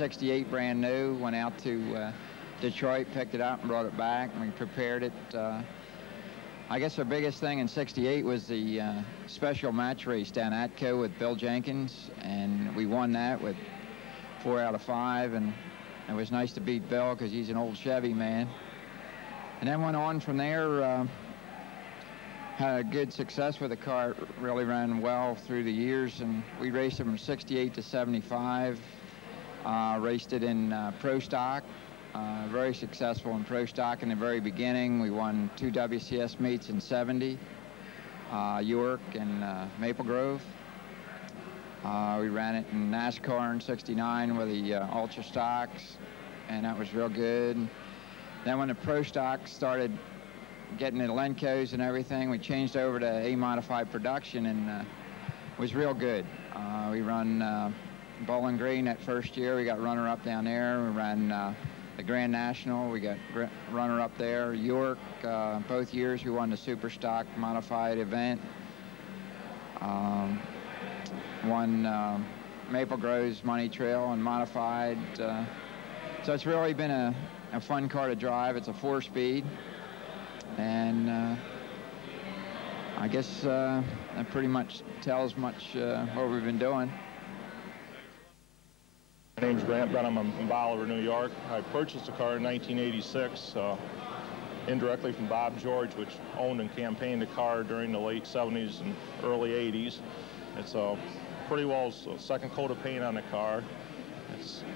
'68 brand new. Went out to Detroit, picked it up and brought it back, and we prepared it. I guess our biggest thing in '68 was the special match race down at Atco with Bill Jenkins, and we won that with 4 out of 5, and it was nice to beat Bill because he's an old Chevy man. And then went on from there, had a good success with the car. It really ran well through the years, and we raced it from '68 to '75, raced it in Pro Stock. Very successful in Pro Stock in the very beginning. We won 2 WCS meets in '70, York and Maple Grove. We ran it in NASCAR in '69 with the Ultra Stocks, and that was real good. Then when the Pro Stock started getting the Lencos and everything, we changed over to A-modified production, and it was real good. We run Bowling Green that first year. We got runner-up down there. We ran the Grand National, we got runner-up there. York, both years we won the Super Stock modified event. Won Maple Grove's Money Trail and modified. So it's really been a fun car to drive. It's a 4-speed, and I guess that pretty much tells much what we've been doing. My name's Grant Benham. I'm from Bolivar, New York. I purchased the car in 1986, indirectly from Bob George, which owned and campaigned the car during the late 70s and early 80s. It's pretty well a second coat of paint on the car.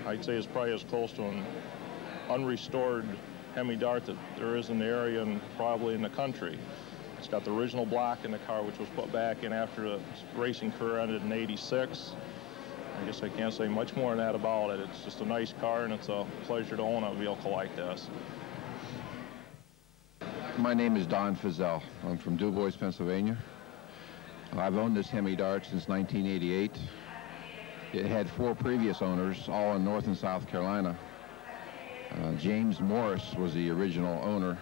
I'd say it's probably as close to an unrestored Hemi Dart that there is in the area and probably in the country. It's got the original block in the car, which was put back in after the racing career ended in '86. I guess I can't say much more than that about it. It's just a nice car, and it's a pleasure to own a vehicle like this. My name is Don Fezell. I'm from DuBois, Pennsylvania. I've owned this Hemi Dart since 1988. It had 4 previous owners, all in North and South Carolina. James Morris was the original owner,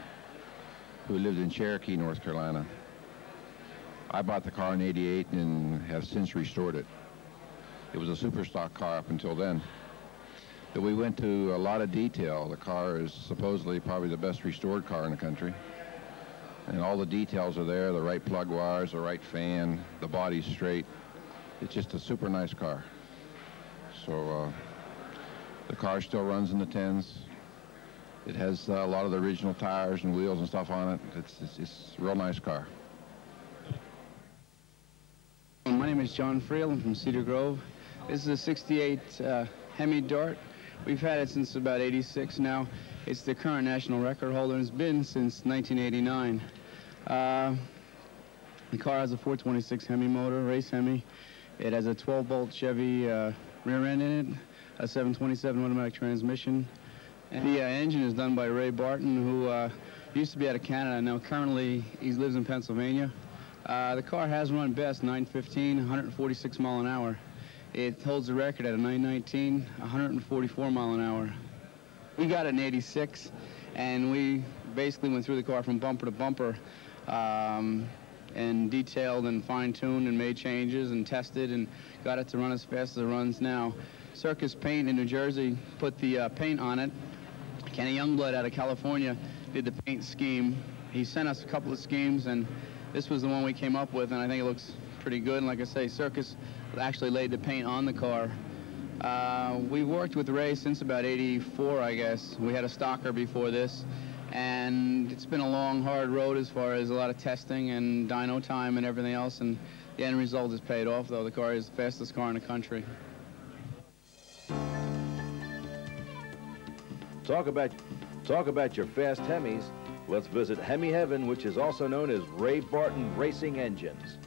who lived in Cherokee, North Carolina. I bought the car in '88 and have since restored it. It was a super stock car up until then. But we went to a lot of detail. The car is supposedly probably the best restored car in the country. And all the details are there, the right plug wires, the right fan, the body's straight. It's just a super nice car. So the car still runs in the 10s. It has a lot of the original tires and wheels and stuff on it. It's a real nice car. My name is John Friel. I'm from Cedar Grove. This is a '68 Hemi Dart. We've had it since about '86 now. It's the current national record holder, and it's been since 1989. The car has a 426 Hemi motor, race Hemi. It has a 12-bolt Chevy rear end in it, a 727 automatic transmission. And the engine is done by Ray Barton, who used to be out of Canada. Now currently he lives in Pennsylvania. The car has run best 915, 146 mile an hour. It holds the record at a 919, 144 mile an hour. We got it in '86, and we basically went through the car from bumper to bumper and detailed and fine-tuned and made changes and tested and got it to run as fast as it runs now. Circus Paint in New Jersey put the paint on it. Kenny Youngblood out of California did the paint scheme. He sent us a couple of schemes, and this was the one we came up with, and I think it looks pretty good. And like I say, Circus actually laid the paint on the car. We worked with Ray since about '84, I guess. We had a stocker before this, and it's been a long, hard road as far as a lot of testing and dyno time and everything else, and the end result has paid off, though. The car is the fastest car in the country. Talk about your fast Hemis. Let's visit Hemi Heaven, which is also known as Ray Barton Racing Engines.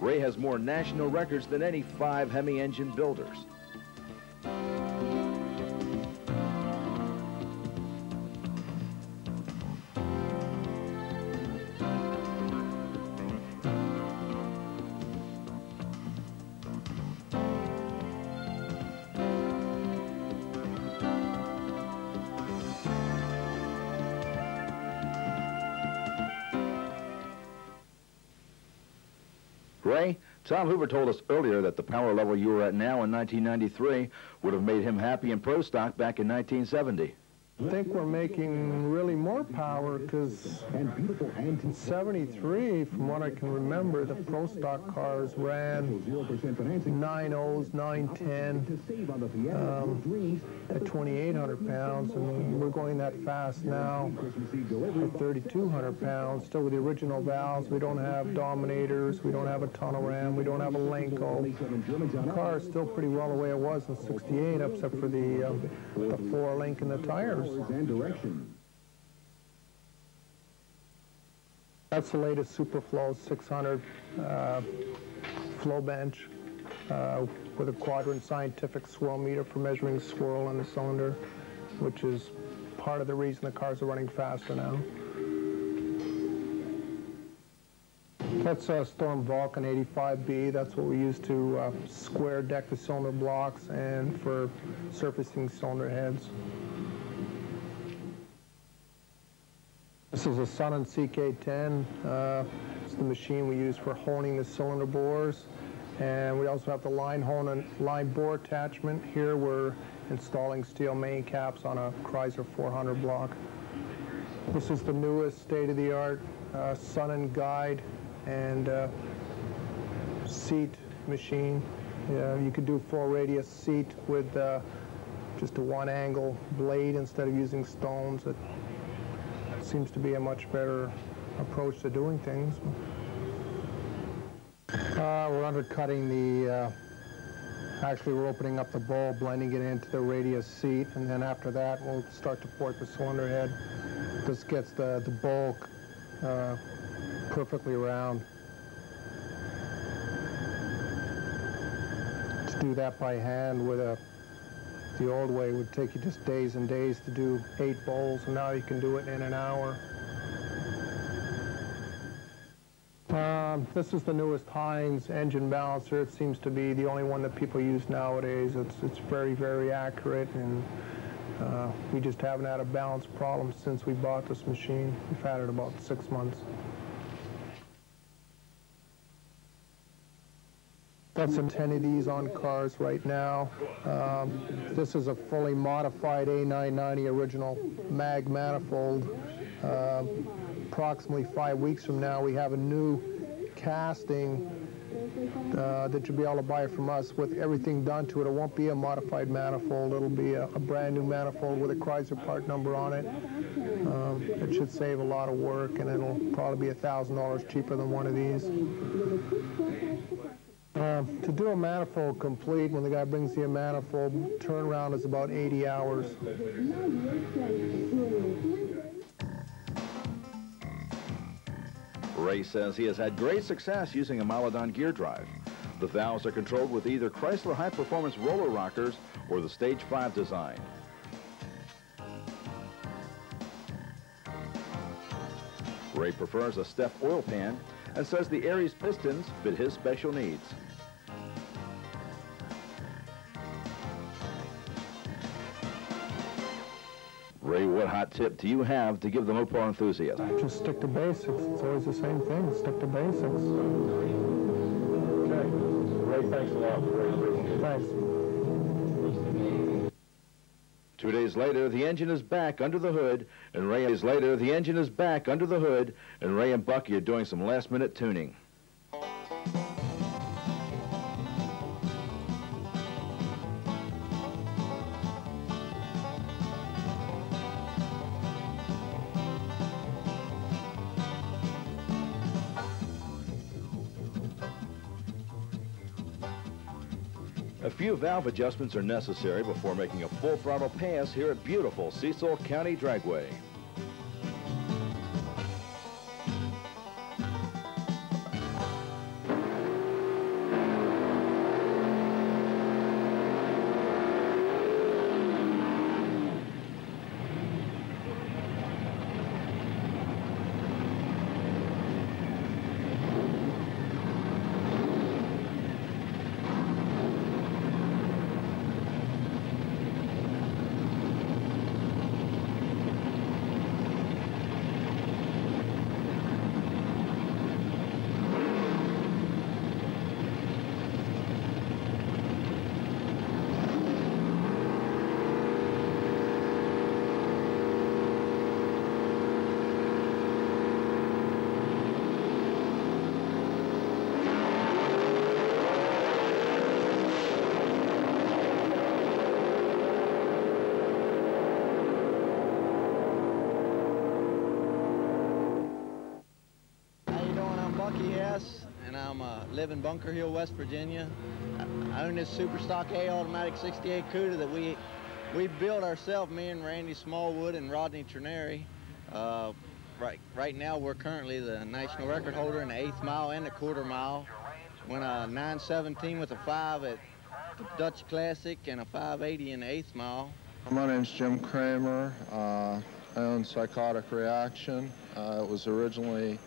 Ray has more national records than any 5 Hemi engine builders. Ray, Tom Hoover told us earlier that the power level you were at now in 1993 would have made him happy in pro stock back in 1970. I think we're making really more power because in 73, from what I can remember, the pro stock cars ran 9.0s, 9.10 at 2,800 pounds, and we're going that fast now at 3,200 pounds. Still with the original valves, we don't have dominators, we don't have a tunnel ram, we don't have a Lenko. The car is still pretty well the way it was in 68, except for the 4-link in the tires. That's the latest Superflow 600 flow bench with a quadrant scientific swirl meter for measuring swirl on the cylinder, which is part of the reason the cars are running faster now. That's a Storm Vulcan 85B. That's what we use to square deck the cylinder blocks and for surfacing cylinder heads. This is a Sun & CK10. It's the machine we use for honing the cylinder bores. And we also have the line hone and line bore attachment. Here we're installing steel main caps on a Chrysler 400 block. This is the newest state-of-the-art Sun & Guide and seat machine. You could do full radius seat with just a one-angle blade instead of using stones. It seems to be a much better approach to doing things. We're undercutting the, actually we're opening up the bowl, blending it into the radius seat, and then after that we'll start to port the cylinder head. This gets the bowl perfectly round. To do that by hand with the old way would take you just days and days to do 8 bowls, and now you can do it in an hour. This is the newest Heinz engine balancer. It seems to be the only one that people use nowadays. It's very, very accurate, and we just haven't had a balance problem since we bought this machine. We've had it about 6 months. Got some 10 of these on cars right now. This is a fully modified A990 original mag manifold. Approximately 5 weeks from now, we have a new casting that you'll be able to buy from us with everything done to it. It won't be a modified manifold. It'll be a brand new manifold with a Chrysler part number on it. It should save a lot of work, and it'll probably be $1,000 cheaper than one of these. To do a manifold complete, when the guy brings you a manifold, turnaround is about 80 hours. Ray says he has had great success using a Malodon gear drive. The valves are controlled with either Chrysler high-performance roller rockers or the Stage 5 design. Ray prefers a Steph oil pan and says the Aries pistons fit his special needs. Ray, what hot tip do you have to give the Mopar enthusiast? Just stick to basics. It's always the same thing. Stick to basics. Okay. Ray, thanks a lot. Thanks. 2 days later, the engine is back under the hood, and Ray and Bucky are doing some last-minute tuning. A few valve adjustments are necessary before making a full throttle pass here at beautiful Cecil County Dragway. Wes, and I live in Bunker Hill, West Virginia. I own this super stock A automatic 68 Cuda that we built ourselves, me and Randy Smallwood and Rodney Trineri. Right now we're currently the national record holder in the 8th mile and the quarter mile. Went a 9:17 with a 5 at the Dutch Classic and a 5:80 in the 8th mile. My name's Jim Kramer. I own Psychotic Reaction. It was originally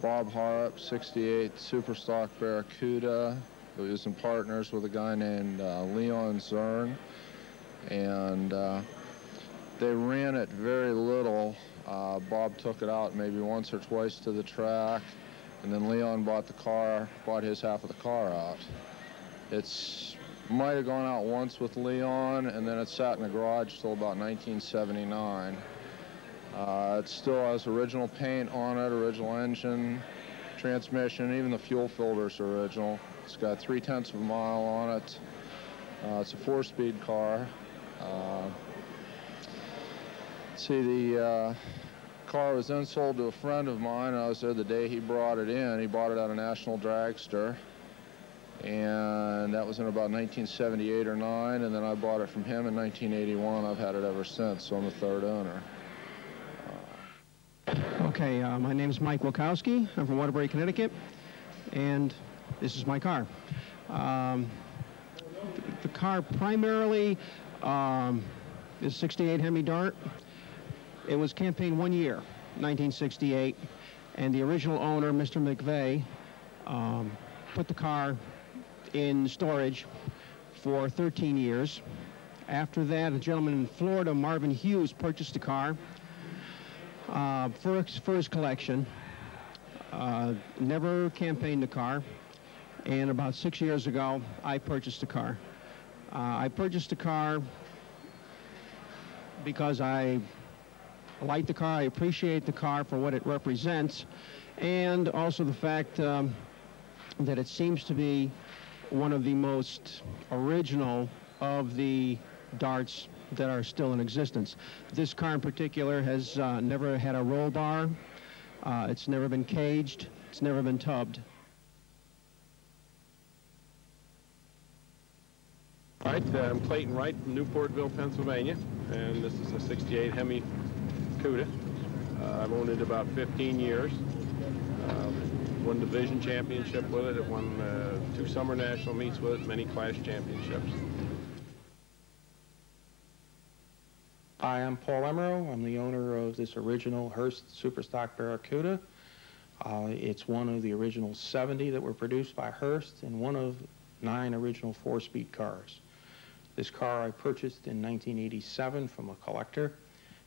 Bob Harp, 68 Superstock Barracuda. It was in partners with a guy named Leon Zern. And they ran it very little. Bob took it out maybe once or twice to the track, and then Leon bought his half of the car out. It's might have gone out once with Leon, and then it sat in the garage till about 1979. It still has original paint on it, original engine, transmission, even the fuel filter's original. It's got 0.3 of a mile on it. It's a 4-speed car. The car was then sold to a friend of mine. I was there the day he brought it in. He bought it at a National Dragster, and that was in about 1978 or 9, and then I bought it from him in 1981. I've had it ever since, so I'm the 3rd owner. Okay, my name is Mike Wilkowski. I'm from Waterbury, Connecticut, and this is my car. The car primarily is 68 Hemi Dart. It was campaigned 1 year, 1968, and the original owner, Mr. McVeigh, put the car in storage for 13 years. After that, a gentleman in Florida, Marvin Hughes, purchased the car for his collection. Never campaigned the car, and about 6 years ago, I purchased the car. I purchased the car because I like the car, I appreciate the car for what it represents, and also the fact that it seems to be one of the most original of the darts that are still in existence. This car in particular has never had a roll bar, it's never been caged, it's never been tubbed. All right, I'm Clayton Wright from Newportville, Pennsylvania, and this is a 68 Hemi Cuda. I've owned it about 15 years. Won division championship with it. I've won 2 summer national meets with it, many class championships. Hi, I'm Paul Emerald. I'm the owner of this original Hearst Superstock Barracuda. It's one of the original 70 that were produced by Hearst and one of 9 original 4-speed cars. This car I purchased in 1987 from a collector.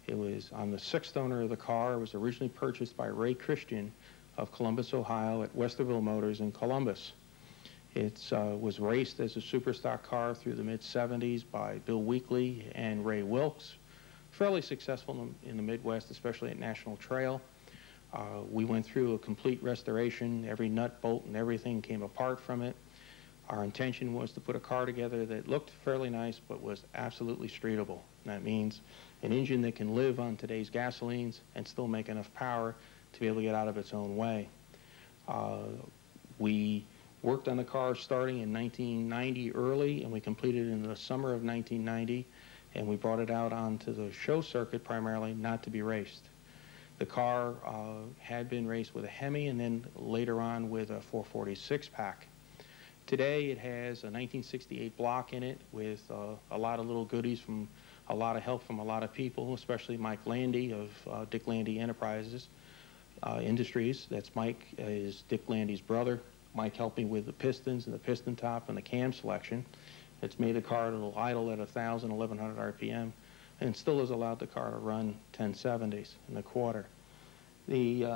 I'm the 6th owner of the car. It was originally purchased by Ray Christian of Columbus, Ohio at Westerville Motors in Columbus. It was raced as a superstock car through the mid-70s by Bill Weekley and Ray Wilkes. Fairly successful in the Midwest, especially at National Trail. We went through a complete restoration. Every nut, bolt, and everything came apart from it. Our intention was to put a car together that looked fairly nice but was absolutely streetable. That means an engine that can live on today's gasolines and still make enough power to be able to get out of its own way. We worked on the car starting in 1990 early, and we completed it in the summer of 1990, and we brought it out onto the show circuit primarily, not to be raced. The car had been raced with a Hemi and then later on with a 446 pack. Today it has a 1968 block in it with a lot of little goodies from a lot of help from a lot of people, especially Mike Landy of Dick Landy Enterprises Industries. That's Mike, is Dick Landy's brother. Mike helped me with the pistons and the piston top and the cam selection. It's made the car to idle at 1,000, 1,100 RPM, and still has allowed the car to run 1070s in the quarter. The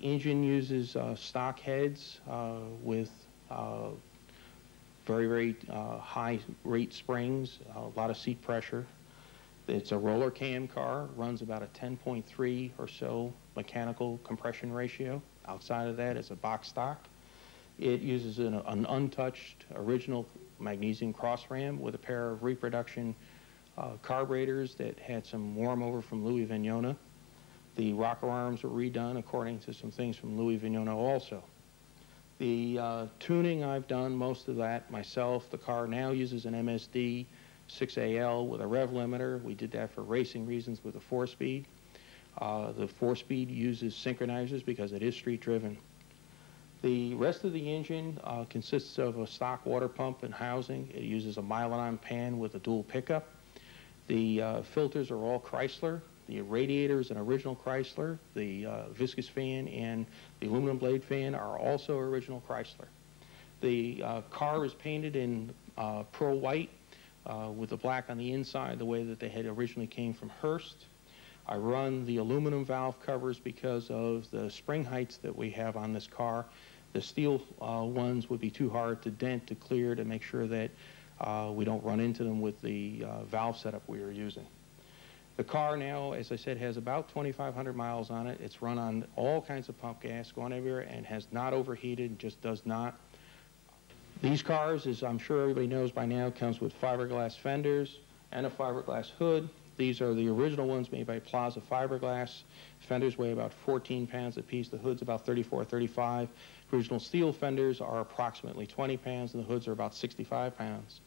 engine uses stock heads with very, very high rate springs, a lot of seat pressure. It's a roller cam car, runs about a 10.3 or so mechanical compression ratio. Outside of that, it's a box stock. It uses an untouched original magnesium cross ram with a pair of reproduction carburetors that had some warm over from Louis Vignona. The rocker arms were redone according to some things from Louis Vignona also. The tuning, I've done most of that myself. The car now uses an MSD 6AL with a rev limiter. We did that for racing reasons with the 4-speed. The 4-speed uses synchronizers because it is street driven. The rest of the engine consists of a stock water pump and housing. It uses a Mylodon pan with a dual pickup. The filters are all Chrysler. The radiator is an original Chrysler. The viscous fan and the aluminum blade fan are also original Chrysler. The car is painted in pearl white with the black on the inside, the way that they had originally came from Hearst. I run the aluminum valve covers because of the spring heights that we have on this car. The steel ones would be too hard to dent, to clear, to make sure that we don't run into them with the valve setup we are using. The car now, as I said, has about 2,500 miles on it. It's run on all kinds of pump gas, going everywhere, and has not overheated, just does not. These cars, as I'm sure everybody knows by now, comes with fiberglass fenders and a fiberglass hood. These are the original ones made by Plaza Fiberglass. Fenders weigh about 14 pounds apiece. The hood's about 34, 35. Original steel fenders are approximately 20 pounds, and the hoods are about 65 pounds.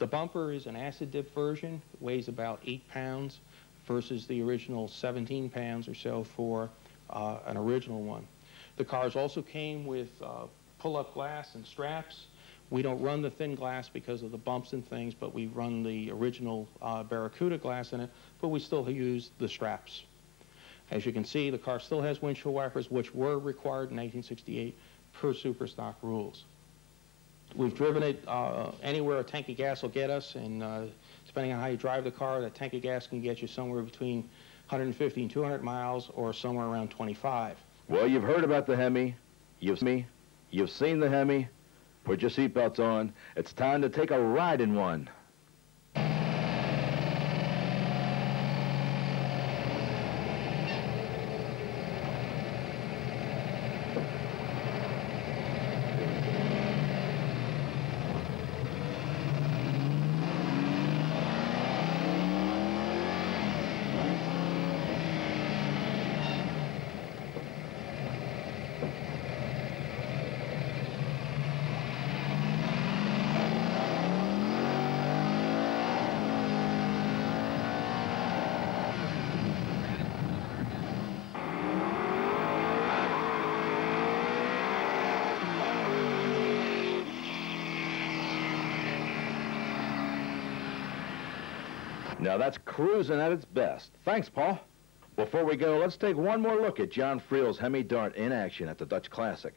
The bumper is an acid dip version. It weighs about 8 pounds versus the original 17 pounds or so for an original one. The cars also came with pull-up glass and straps. We don't run the thin glass because of the bumps and things, but we run the original Barracuda glass in it, but we still use the straps. As you can see, the car still has windshield wipers, which were required in 1968 per Superstock rules. We've driven it anywhere a tank of gas will get us, and depending on how you drive the car, that tank of gas can get you somewhere between 150 and 200 miles, or somewhere around 25. Well, you've heard about the Hemi, you've seen the Hemi. Put your seatbelts on. It's time to take a ride in one. Now that's cruising at its best. Thanks, Paul. Before we go, let's take one more look at John Friel's Hemi Dart in action at the Dutch Classic.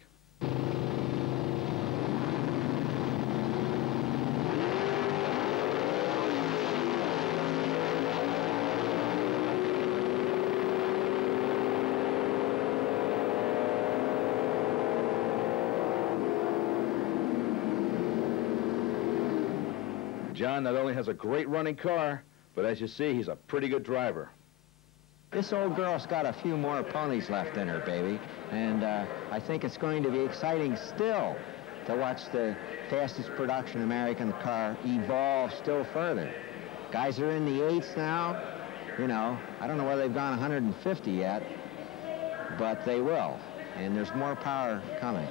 John not only has a great running car, but as you see, he's a pretty good driver. This old girl's got a few more ponies left in her, baby, and I think it's going to be exciting still to watch the fastest production American car evolve still further. Guys are in the 8s now. You know, I don't know whether they've gone 150 yet, but they will, and there's more power coming.